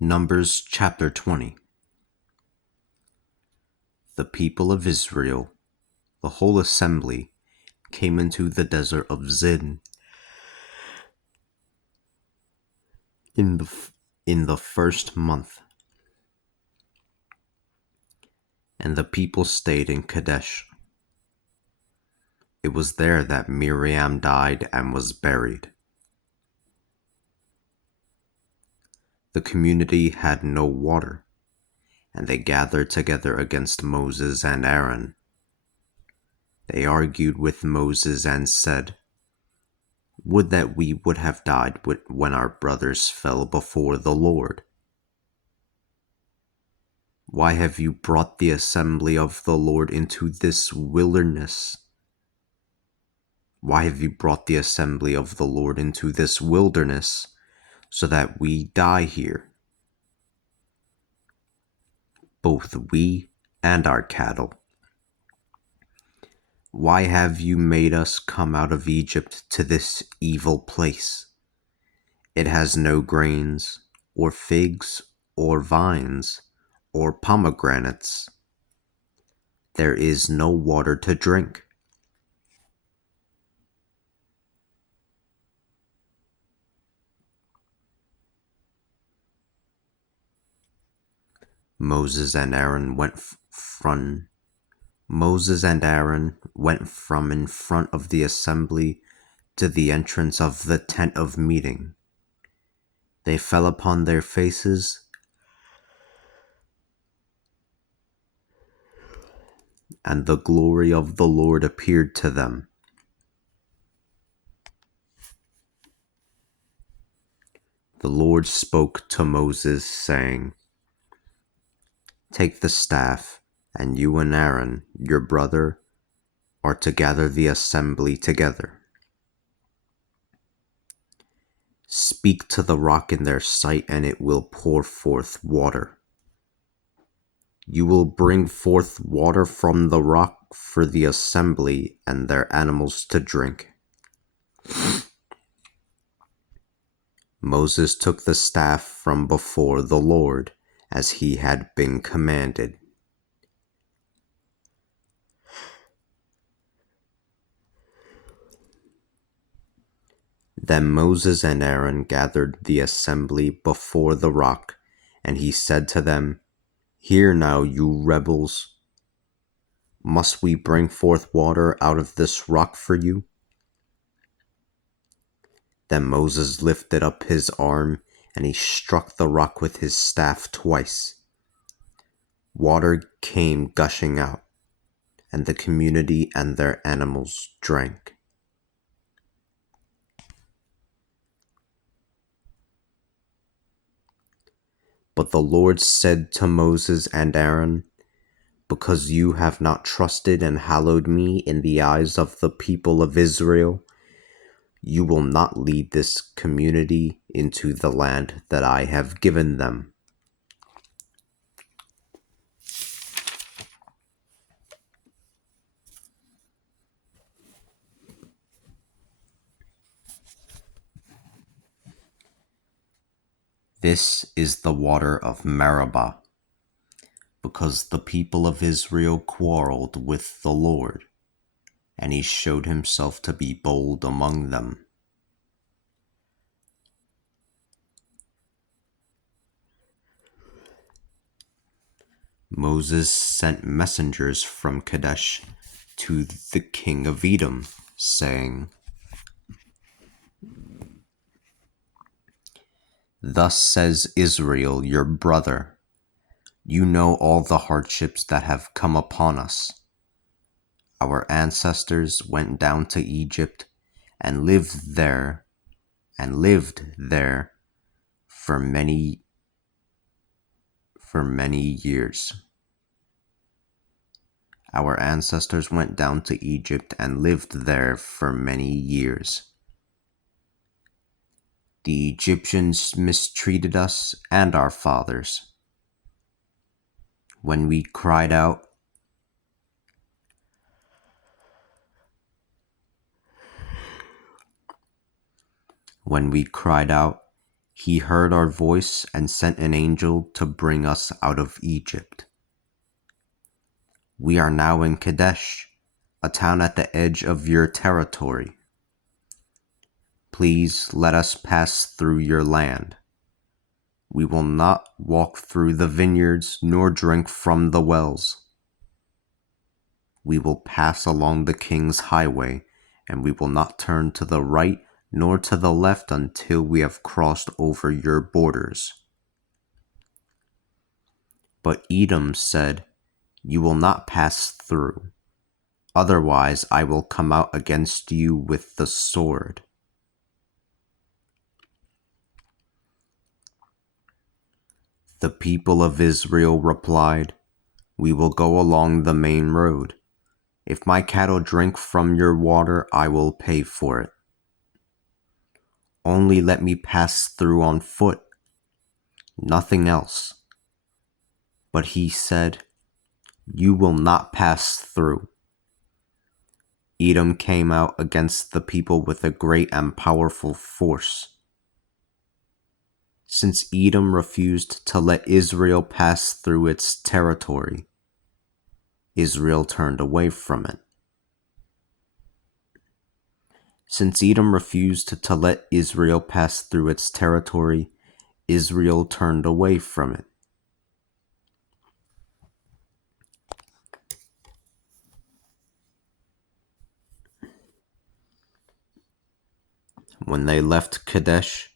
Numbers chapter 20. The people of Israel, the whole assembly, came into the desert of Zin in the first month, and the people stayed in Kadesh. It was there that Miriam died and was buried. The community had no water, and they gathered together against Moses and Aaron. They argued with Moses and said, "Would that we would have died when our brothers fell before the Lord. Why have you brought the assembly of the Lord into this wilderness? Why have you brought the assembly of the Lord into this wilderness so that we die here, both we and our cattle? Why have you made us come out of Egypt to this evil place? It has no grains, or figs, or vines, or pomegranates. There is no water to drink." Moses and Aaron went from in front of the assembly to the entrance of the tent of meeting. They fell upon their faces, and the glory of the Lord appeared to them. The Lord spoke to Moses, saying, "Take the staff, and you and Aaron, your brother, are to gather the assembly together. Speak to the rock in their sight, and it will pour forth water. You will bring forth water from the rock for the assembly and their animals to drink." Moses took the staff from before the Lord, as he had been commanded. Then Moses and Aaron gathered the assembly before the rock, and he said to them, "Hear now, you rebels. Must we bring forth water out of this rock for you?" Then Moses lifted up his arm, and he struck the rock with his staff twice. Water came gushing out, and the community and their animals drank. But the Lord said to Moses and Aaron, "Because you have not trusted and hallowed me in the eyes of the people of Israel, you will not lead this community into the land that I have given them." This is the water of Meribah, because the people of Israel quarreled with the Lord, and he showed himself to be bold among them. Moses sent messengers from Kadesh to the king of Edom, saying, "Thus says Israel, your brother, you know all the hardships that have come upon us. Our ancestors went down to Egypt and lived there for many years. Our ancestors went down to Egypt and lived there for many years. The Egyptians mistreated us and our fathers. When we cried out, He heard our voice and sent an angel to bring us out of Egypt. We are now in Kadesh, a town at the edge of your territory. Please let us pass through your land. We will not walk through the vineyards nor drink from the wells. We will pass along the king's highway, and we will not turn to the right nor to the left until we have crossed over your borders. But Edom said, You will not pass through. Otherwise I will come out against you with the sword. The people of Israel replied, We will go along the main road. If my cattle drink from your water, I will pay for it. Only let me pass through on foot, nothing else. But he said, You will not pass through. Edom came out against the people with a great and powerful force. Since Edom refused to let Israel pass through its territory, Israel turned away from it. Since Edom refused to let Israel pass through its territory, Israel turned away from it. When they left Kadesh,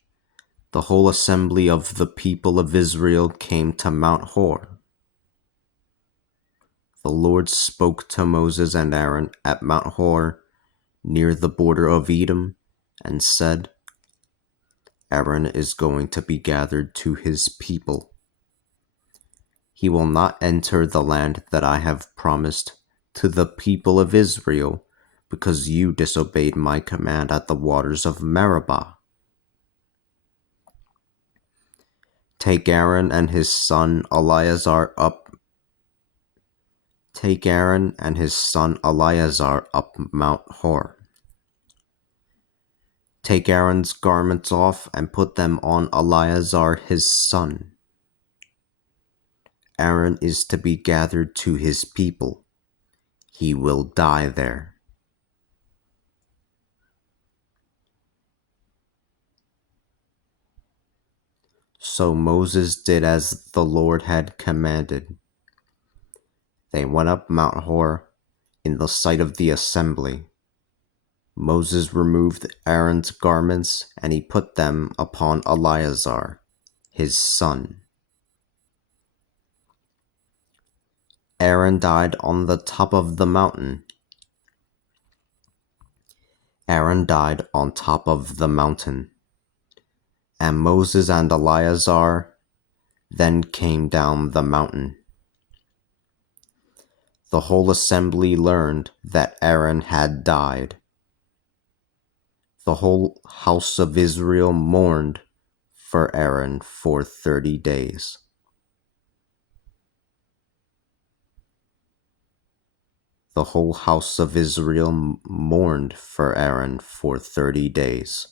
the whole assembly of the people of Israel came to Mount Hor. The Lord spoke to Moses and Aaron at Mount Hor, near the border of Edom, and said, Aaron is going to be gathered to his people. He will not enter the land that I have promised to the people of Israel, because you disobeyed my command at the waters of Meribah. Take Aaron and his son Eleazar up Mount Hor. Take Aaron's garments off and put them on Eleazar his son. Aaron is to be gathered to his people. He will die there. So Moses did as the Lord had commanded. They went up Mount Hor in the sight of the assembly. Moses removed Aaron's garments and he put them upon Eleazar, his son. Aaron died on the top of the mountain. And Moses and Eleazar then came down the mountain. The whole assembly learned that Aaron had died. The whole house of Israel mourned for Aaron for 30 days. The whole house of Israel mourned for Aaron for 30 days.